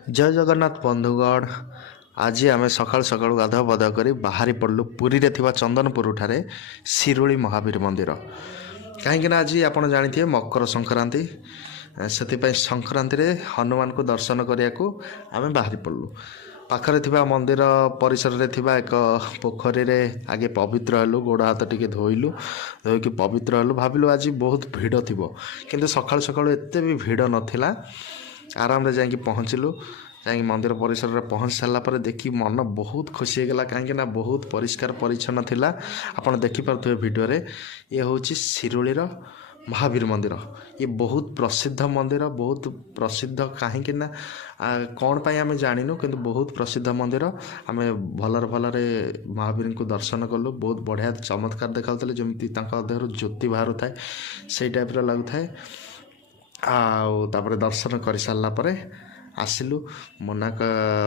जय जगन्नाथ बंधुगण। आज आम सकाल सकाल गाधुआ पाधुआ कर बाहरी पड़लु पुरी रे थिबा चंदनपुर ठारे शिरोली महावीर मंदिर। कहीं आज आप जानते मकर संक्रांति से संक्रांति रे हनुमान को दर्शन करने को आम बाहरी पड़लु। पाखरे थिबा मंदिर परिसर रे थिबा एक पोखरी रे आगे पवित्र हलु, गोड़ हाथ टिके धोइलु, धोईकी पवित्र हलु। भाविलु आज बहुत भिड़ थिबो, किंतु सकाल सकाल एते भी भिड़ नथिला। आराम रे जाके पहुँचलु। जाकि मंदिर परिसर रे पहुँच सारापर देखी मन बहुत खुशी होगला, कहीं बहुत परिष्कार परिच्छन्न थिला। आपण देखि पारुथबे वीडियो रे। ये होची शिरोलीर महावीर मंदिर। ये बहुत प्रसिद्ध मंदिर, बहुत प्रसिद्ध कहीं कौन पाई आम जानिनु, किंतु बहुत प्रसिद्ध मंदिर। आम भलर भलरे महावीर को दर्शन कलु। बहुत बढ़िया चमत्कार देखाउतले, जमिति तांका देहरु ज्योति बाहरु थाए सेई टाइप रो लागु थाए। तापर दर्शन कर सारा पर आसिलु। मना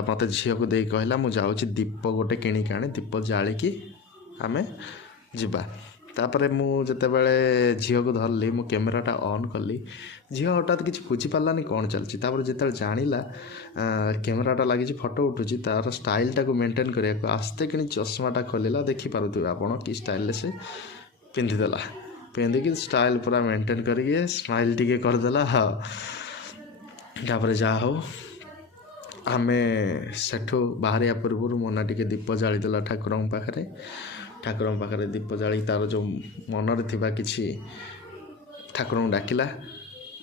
मत झील को दे कहला मु जाऊँगी दीप गोटे किणिक आने, दीप जालिकी आम जीवा। तापर मुझे झील को धरली, मो कैमेराटा ऑन कली। झील हठात किसी बुझीपारानी कौन चलती। जिते जानिला कैमेराटा लगी फोटो उठुची, तार स्टाइलटा को मेंटेन करने को आस्ते कि चश्माटा खोलिला। देखिपे आपड़ कि स्टाइल से पिंधिदेला, पिंधिकी स्टाइल पूरा मेंटेन करके स्माइल टिके करदेला। हाँ, तापर जहा हो आमे सेठू बाहर पूर्व मना टिके दीप जालीदेला ठाकुर पाखे। ठाकुर पाखे दीप जाली तार जो मनरे थिबा किछि ठाकुर डाकिला।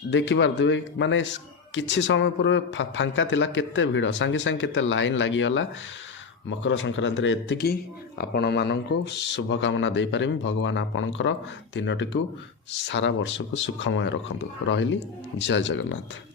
देखिपे माने किछि समय पूर्व फांका थिला, केते भिड़, सांगे सांगे केते लाइन लागिगला। मकर संक्रांति एतिकी आपण मानक शुभकामना दे पारिबी। भगवान आपणकर दिनटी को सारा वर्ष को सुखमय रखंतु। रहिली, जय जगन्नाथ।